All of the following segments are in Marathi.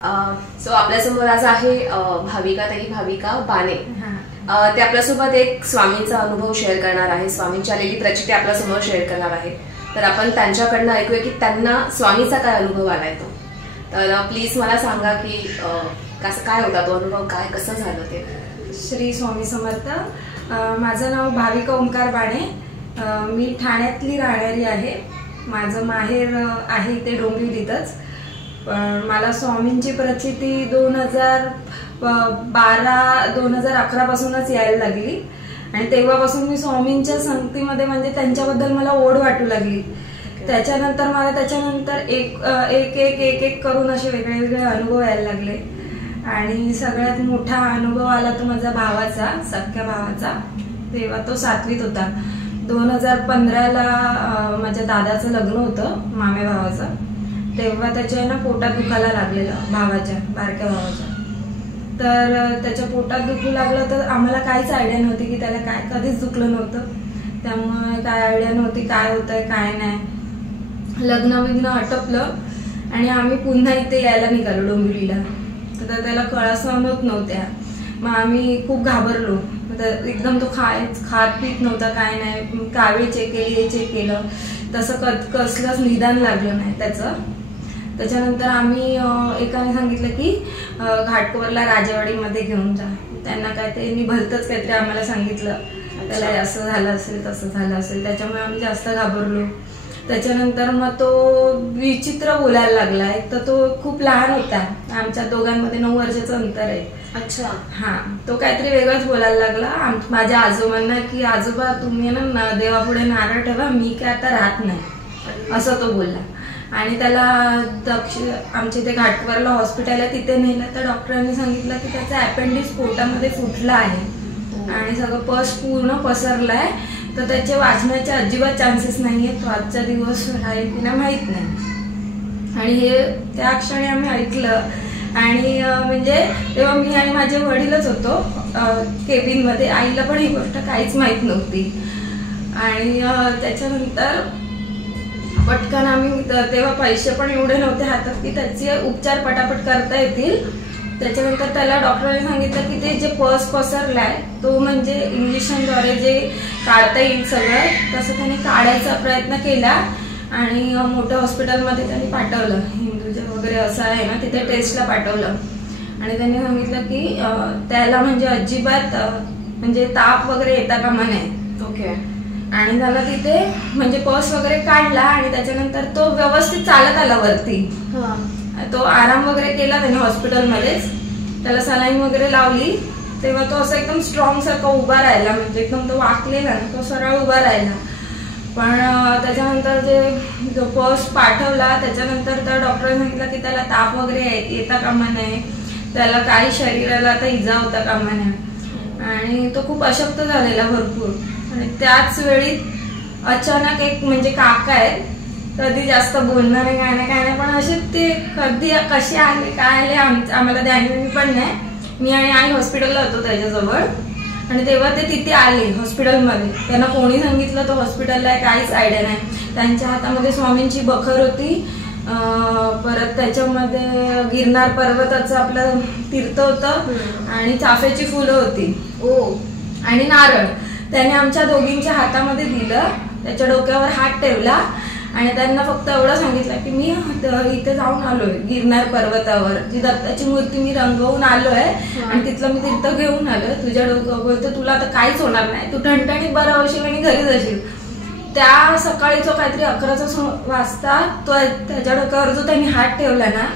सो आपल्यासमोर आज आहे भाविका बाने। ते आपल्यासोबत एक स्वामींचा अनुभव शेअर करणार आहे, स्वामींची आलेली प्रचिती आपल्यासमोर शेअर करणार आहे। तर आपण त्यांच्याकडनं ऐकूया की त्यांना स्वामीचा काय अनुभव आलाय तो। तर प्लीज मला सांगा की कसं काय होता तो अनुभव, काय कसं झालं ते। श्री स्वामी समर्थ। माझं नाव भाविका ओमकार बाणे, मी ठाण्यातली राहणारी आहे। माझं माहेर आहे ते डोंबिवलीतच, पण मला स्वामींची प्रचिती 2012-2011 पासूनच यायला लागली आणि तेव्हापासून मी स्वामींच्या संगतीमध्ये म्हणजे त्यांच्याबद्दल मला ओढ वाटू लागली। त्याच्यानंतर मला एक करून असे वेगळे अनुभव यायला लागले आणि सगळ्यात मोठा अनुभव आला तो माझ्या भावाचा, सख्या भावाचा। तेव्हा तो 7वीत होता। 2015ला माझ्या दादाचं लग्न होतं, मामे भावाचं। तेव्हा त्याच्या ना पोटात दुखायला लागलेलं, भावाच्या, बारक्या भावाच्या। तर त्याच्या पोटात दुखू लागलं तर आम्हाला काहीच आयडिया नव्हती की त्याला काय, कधीच दुखलं नव्हतं, त्यामुळे काय आयडिया नव्हती काय होतंय काय नाही। लग्न आटपलं आणि आम्ही पुन्हा इथे यायला निघालो डोंबिवलीला। तर त्याला कळा सहन होत नव्हत्या, मग आम्ही खूप घाबरलो। एकदम तो खात पीत नव्हता, काय नाही, कावीळ चेक केली, हे चेक केलं, तसं कसलंच निदान लागलं नाही त्याचं। त्याच्यानंतर आम्ही एकाने सांगितलं की घाटकोपरला राजेवाडीमध्ये घेऊन जा। त्यांना काय त्यांनी भलतंच काहीतरी आम्हाला सांगितलं, त्याला असं झालं असेल तसं झालं असेल, त्याच्यामुळे आम्ही जास्त घाबरलो। त्याच्यानंतर मग तो विचित्र बोलायला लागला। एक तर तो खूप लहान होता, आमच्या दोघांमध्ये 9 वर्षाचं अंतर आहे। अच्छा। हा, तो काहीतरी वेगळंच बोलायला लागला माझ्या आजोबांना की आजोबा तुम्ही ना देवापुढे नारळ ठेवा, मी काय आता राहत नाही, असं तो बोलला। आणि त्याला आमच्या इथे घाटकोपरला हॉस्पिटल आहे, तिथे नेलं तर डॉक्टरांनी सांगितलं की त्याचा अपेंडिक्स पोटामध्ये फुटला आहे आणि सगळं पस पूर्ण पसरलाय, तर त्याचे वाचण्याचे अजिबात चान्सेस नाहीये, तो आजचा दिवस राहील की नाही माहित नाही। आणि हे त्या क्षणी आम्ही ऐकलं आणि म्हणजे तेव्हा मी आणि माझे वडीलच होतो केबिन मध्ये, आईला पण ही गोष्ट काहीच माहित नव्हती। आणि त्याच्यानंतर पटकन आम्ही, तेव्हा पैसे पण एवढे नव्हते हातात की त्याचे उपचार पटापट करता येतील। त्याच्यानंतर त्याला डॉक्टरांनी सांगितलं की ते जे पस पसरलाय तो म्हणजे इंजेक्शनद्वारे जे काढता येईल सगळं, तसं त्याने काढायचा प्रयत्न केला आणि मोठ्या हॉस्पिटलमध्ये त्यांनी पाठवलं, हिंदूजा वगैरे असं आहे ना, तिथे टेस्टला पाठवलं। आणि त्यांनी सांगितलं की त्याला म्हणजे अजिबात म्हणजे ताप वगैरे येता कामा नये। ओके। आणि त्याला तिथे म्हणजे पस वगैरे काढला आणि त्याच्यानंतर तो व्यवस्थित चालत आला वरती। तो आराम वगैरे केला त्याने हॉस्पिटलमध्येच, त्याला सलाईन वगैरे लावली, तेव्हा तो असं एकदम स्ट्रॉंग सारखा उभा राहिला, म्हणजे एकदम तो वाकलेला ना, तो सरळ उभा राहिला। पण त्याच्यानंतर जो पस पाठवला त्याच्यानंतर त्या डॉक्टरांनी सांगितलं की त्याला ताप वगैरे येता कामा नये, त्याला काही शरीराला आता इजा होता कामा नये। आणि तो खूप अशक्त झालेला भरपूर। आणि त्याच वेळी अचानक एक म्हणजे काका आहेत, कधी जास्त बोलणारे काय नाही, पण असे ते कधी कसे आले काय आले आम्हाला ध्यान पण नाही। मी आणि आई हॉस्पिटलला होतो त्याच्याजवळ आणि तेव्हा ते तिथे आले हॉस्पिटलमध्ये, त्यांना कोणी सांगितलं तो हॉस्पिटलला आहे काहीच आयडिया नाही। त्यांच्या हातामध्ये स्वामींची बखर होती, परत त्याच्यामध्ये गिरनार पर्वताचं आपलं तीर्थ होतं आणि चाफ्याची फुलं होती आणि नारळ। त्याने आमच्या दोघींच्या हातामध्ये दिलं, त्याच्या डोक्यावर हात ठेवला आणि त्यांना फक्त एवढं सांगितलं की मी इथे जाऊन आलोय गिरनार पर्वतावर, जी दत्ताची मूर्ती मी रंगवून आलोय आणि तिथलं मी तीर्थ घेऊन आलोय, तुझ्या डोक्यावर तुला आता काहीच होणार नाही, तू ठणठणीत बरं होशील आणि घरी जाशील। त्या सकाळी जो काहीतरी 11 वाजता तो त्याच्या डोक्यावर जो त्यांनी हात ठेवला ना,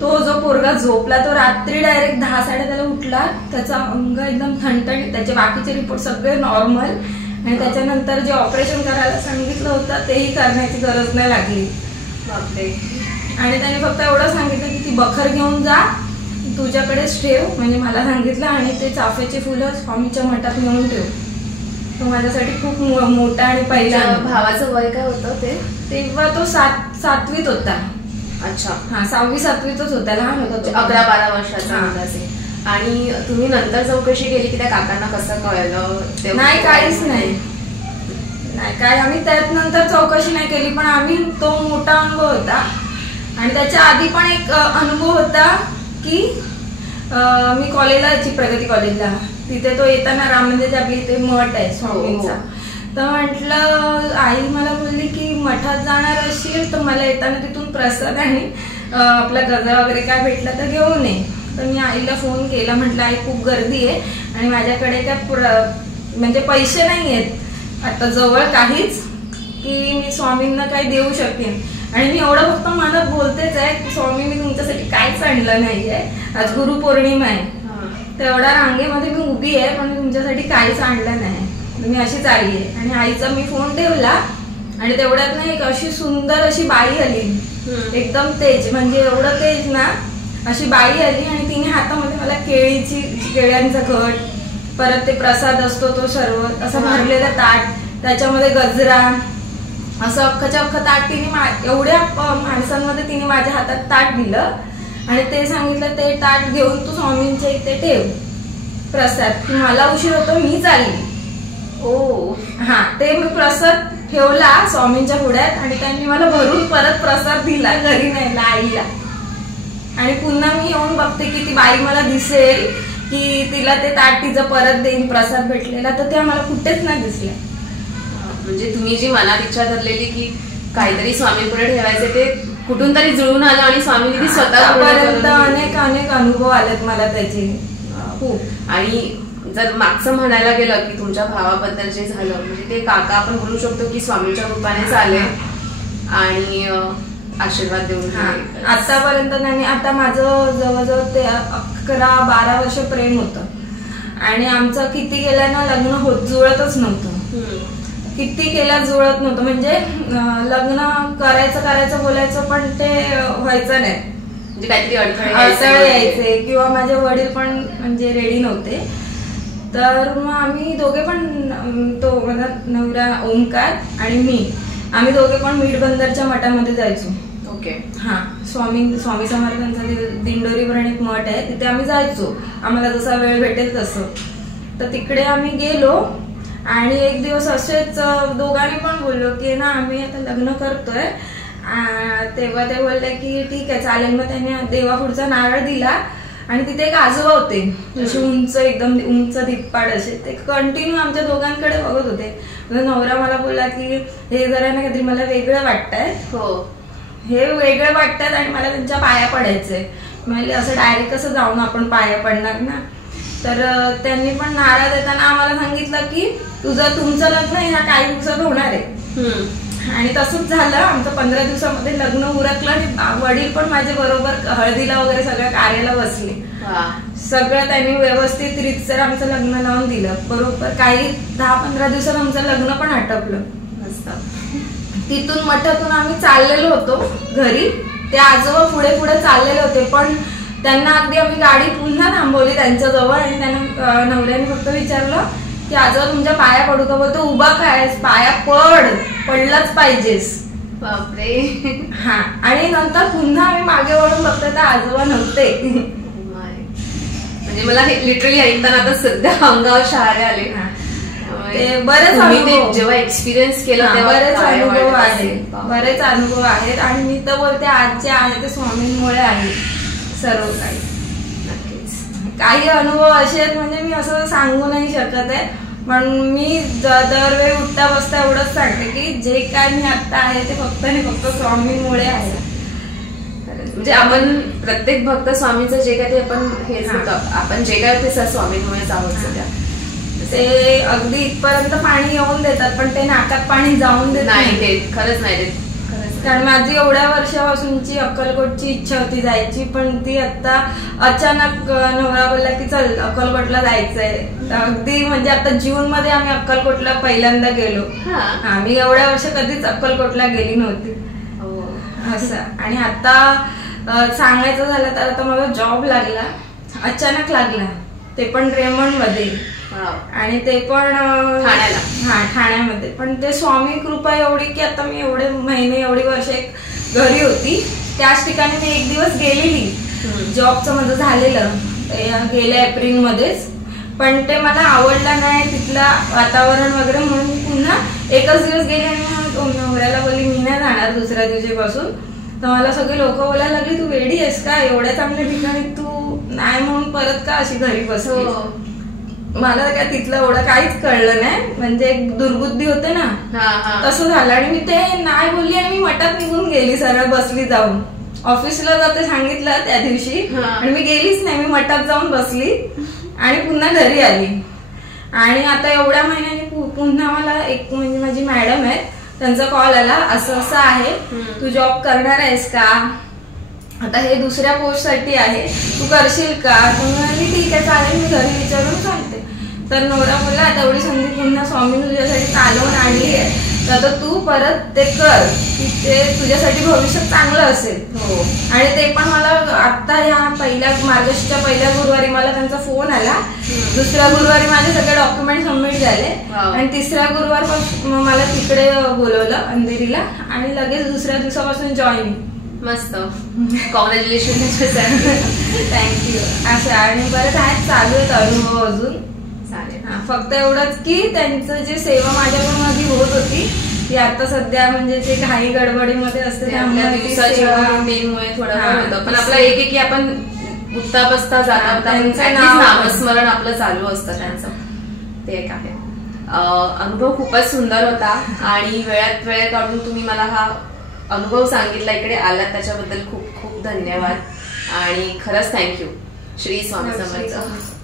तो जो पोरगा झोपला तो रात्री डायरेक्ट 10-10:30 उठला, त्याचा अंग एकदम ठणठणीत, त्याचे बाकीचे रिपोर्ट सगळे नॉर्मल। आणि त्याच्यानंतर जे ऑपरेशन करायला सांगितलं होतं तेही करण्याची गरज नाही लागली। आणि त्याने फक्त एवढं सांगितलं की ती बखर घेऊन जा, तुझ्याकडेच ठेव, म्हणजे मला सांगितलं, आणि ते चाफ्याची फुलं स्वामीच्या मठात नेऊन ठेव। तो माझ्यासाठी खूप मोठा आणि पहिला। भावाचं वय काय होतं तेव्हा तो 7वीत होता। अच्छा। हा, 6वी-7वीतच होता, लहान होता, 11-12 वर्षाचा अंदाजे। आणि तुम्ही नंतर चौकशी केली की त्या काकांना कसं कळलं? नाही, काहीच नाही काय, आम्ही त्यात नंतर चौकशी नाही केली, पण आम्ही तो मोठा अनुभव होता। आणि त्याच्या आधी पण एक अनुभव होता की मी कॉलेजला जायची, प्रगती कॉलेजला. तिथे तो येताना राम मंदिर आपली इथे मठ आहे स्वामींचा. तर म्हटलं आई मला बोलली की मठात जाणार असेल तर मला येताना तिथून प्रसाद आणि आपला गजरा वगैरे काय भेटला तर घेऊन ये. तर मी आईला फोन केला, म्हटलं आई खूप गर्दी आहे आणि माझ्याकडे काय म्हणजे पैसे नाही आहेत आता जवळ काहीच की मी स्वामींना काही देऊ शकेन. आणि मी एवढं फक्त मनात बोलतेच आहे की स्वामी मी तुमच्यासाठी काहीच आणलं नाहीये, आज गुरुपौर्णिमा आहे, तेवढ्या रांगेमध्ये मी उभी आहे पण तुमच्यासाठी काहीच आणलं नाही. मी अशीच आली आहे. आणि आईचा मी फोन ठेवला आणि तेवढ्यात ना एक अशी सुंदर अशी बाई आली, एकदम तेज, म्हणजे एवढं तेज ना, अशी बाई आली आणि तिने हातामध्ये मला केळ्यांचा घट, परत ते प्रसाद असतो तो सर्व असं भरलेला ताट, त्याच्यामध्ये गजरा, असं अख्खच्या अख्खं ताट तिने एवढ्या माणसांमध्ये तिने माझ्या हातात ताट दिलं आणि ते सांगितलं ते ताट घेऊन तू स्वामींच्या इथे ठेव प्रसाद, मला उशीर होतो मी चालली. ओ हा, ते मी प्रसाद ठेवला स्वामींच्या पुढ्यात आणि त्यांनी मला भरून परत प्रसाद दिला घरी न्यायला आईला. आणि पुन्हा मी येऊन बघते की ती बाई मला दिसेल की तिला ते ताट तिचं परत देईन प्रसाद भेटलेला, तर त्या मला कुठेच नाही दिसल्या. म्हणजे तुम्ही जी मनात इच्छा धरलेली की काहीतरी स्वामी पुढे ठेवायचे ते कुठून तरी जुळून आलं आणि स्वामींनी स्वतःपर्यंत अनेक अनेक अनुभव आलेत मला त्याचे खूप. आणि जर मागचं म्हणायला गेलं की तुमच्या भावाबद्दल जे झालं, म्हणजे ते काका आपण बोलू शकतो की स्वामींच्या रूपाने आले आणि आशीर्वाद देऊन. आतापर्यंत त्यांनी, आता माझं जवळजवळ ते 11-12 वर्ष प्रेम होतं आणि आमचं किती केल्यानं लग्न जुळतच नव्हतं, किती केल्या जुळत नव्हतं. म्हणजे लग्न करायचं बोलायचं पण ते व्हायचं नाही, म्हणजे काहीतरी अडथळे यायचे किंवा माझे वडील पण म्हणजे रेडी नव्हते. तर मग आम्ही दोघे पण, तो माझा नवरा ओंकार आणि मी, आम्ही दोघे पण मीठ बंदरच्या मठामध्ये जायचो. ओके. हा, स्वामी समर्थांचा दिंडोरीवर एक मठ आहे, तिथे आम्ही जायचो, आम्हाला जसा वेळ भेटेल तसं. तर तिकडे आम्ही गेलो आणि एक दिवस असेच दोघांनी पण बोललो की ना आम्ही आता लग्न करतोय. तेव्हा ते बोलले की ठीक आहे चालेल. मग त्यांनी देवापुढचा नारळ दिला आणि तिथे एक आजोबा होते, असे उंच, एकदम उंच धिप्पाड असे, ते कंटिन्यू आमच्या दोघांकडे बघत होते. नवरा मला बोलला की हे जरा ना काहीतरी मला वेगळं वाटतंय, हो हे वेगळं वाटतात आणि मला त्यांच्या पाया पडायचंय. म्हणजे असं डायरेक्ट कसं जाऊन आपण पाया पडणार ना. तर त्यांनी पण नारळ देताना आम्हाला सांगितलं की तुमचं लग्न ह्या काही दिवसात होणार आहे. आणि तसंच झालं. आमचं 15 दिवसामध्ये लग्न उरकलं आणि वडील पण माझे बरोबर हळदीला वगैरे सगळ्या कार्याला बसले. सगळं त्यांनी व्यवस्थित रीतसर आमचं लग्न लावून दिलं. बरोबर काही 10-15 दिवसात आमचं लग्न पण आटपलं. तिथून मठातून आम्ही चाललेलो होतो घरी. ते आजोबा पुढे पुढे चाललेले होते पण त्यांना अगदी आम्ही गाडी पुन्हा थांबवली त्यांच्याजवळ आणि त्यांना नवऱ्याने फक्त विचारलं की आजोबा तुमच्या पाया पडू का? बोलतो उभा काय पाया पडलाच पाहिजेस. बापरे. हा, आणि नंतर पुन्हा आम्ही मागे वळून बघतोय तर आजोबा नव्हते. म्हणजे मला लिटरली ऐकताना आता सध्या अंगावर शहारे आले. ते बरेच अनुभव जेव्हा एक्सपिरियन्स केला तेव्हा बरेच अनुभव आहेत. आणि मी तर बोलते आज जे आहे ते स्वामींमुळे आहे सर्व काही. काही अनुभव असे आहेत म्हणजे मी असं सांगू नाही शकत आहे. पण मी दरवेळी उठता बसता एवढंच सांगते की जे काय मी आता आहे ते फक्त आणि फक्त स्वामींमुळे आहे. म्हणजे आपण प्रत्येक भक्त स्वामीचं जे काय ते आपण हेच होतं, आपण जे काय ते स्वामींमुळेच आहोत सध्या. ते अगदी इथपर्यंत पाणी येऊन देतात पण ते नाकात पाणी जाऊन देत नाही. खरंच नाही देत. कारण माझी एवढ्या वर्षापासूनची अक्कलकोटची इच्छा होती जायची, पण ती आता अचानक नवरा बोलला की चल अक्कलकोटला जायचंय. अगदी म्हणजे आता जून मध्ये आम्ही अक्कलकोटला पहिल्यांदा गेलो. आम्ही एवढ्या वर्ष कधीच अक्कलकोटला गेली नव्हती असं. आणि आता सांगायचं झालं तर आता मला जॉब लागला, अचानक लागला, ते पण रेमंड मध्ये, आणि ते पण ठाण्यामध्ये. पण ते स्वामी कृपा एवढी की आता मी एवढे महिने एवढी वर्ष एक घरी होती, त्याच ठिकाणी मी एक दिवस गेलेली. जॉबचं माझं झालेलं गेल्या एप्रिल मध्येच, पण ते मला आवडलं नाही तिथलं वातावरण वगैरे, म्हणून पुन्हा एकच दिवस गेले आणि नवऱ्याला बोलली मी नाही जाणार दुसऱ्या दिवशीपासून, तर मला सगळे लोक बोलायला लागली तू वेडी आहेस का, एवढ्या चांगल्या ठिकाणी तू नाही म्हणून परत का अशी घरी बसली. मला काय तिथलं एवढं काहीच कळलं नाही, म्हणजे एक दुर्बुद्धी होते ना तसं झालं. आणि मी ते नाही बोलली आणि मी मठात निघून गेली, सरळ बसली जाऊन. ऑफिसला जाते सांगितलं त्या दिवशी आणि मी गेलीच नाही, मी मठात जाऊन बसली आणि पुन्हा घरी आली. आणि आता एवढ्या महिन्याने पुन्हा मला एक म्हणजे माझी मॅडम आहे त्यांचा कॉल आला, असं असं आहे तू जॉब करणार आहेस का, आता हे दुसऱ्या पोस्ट साठी आहे तू करशील का. तुम्ही ठीक आहे चालेल, मी घरी विचारून सांगते. तर नवरा बोलला आता एवढी संधी पुन्हा स्वामी तुझ्यासाठी चालवून आणली आहे तर आता तू परत ते कर की ते तुझ्यासाठी भविष्यात चांगलं असेल. आणि ते पण मला आता ह्या पहिल्या मार्गशीर्षच्या पहिल्या गुरुवारी मला त्यांचा फोन आला, दुसऱ्या गुरुवारी माझे सगळे डॉक्युमेंट सबमिट झाले आणि तिसऱ्या गुरुवारपासून मला तिकडे बोलवलं अंधेरीला आणि लगेच दुसऱ्या दिवसापासून जॉईन. मस्त, कॉंग्रॅच्युलेशन. थँक्यू. असं आणि बरंच आहेत चालू आहेत अनुभव अजून. फक्त एवढंच की त्यांचं जे सेवा माझ्याकडून आधी होत होती ती आता सध्या म्हणजे ते घाई गडबडीमध्ये असते त्यामुळे थोडं होतं, पण आपला एक आपण उठता बसता जाता नामस्मरण आपलं चालू असतं त्यांचं, ते एक आहे. अनुभव खूपच सुंदर होता आणि वेळात वेळ काढून तुम्ही मला हा अनुभव सांगितला, इकडे आलात त्याच्याबद्दल खूप खूप धन्यवाद आणि खरंच थँक्यू. श्री स्वामी समर्थ.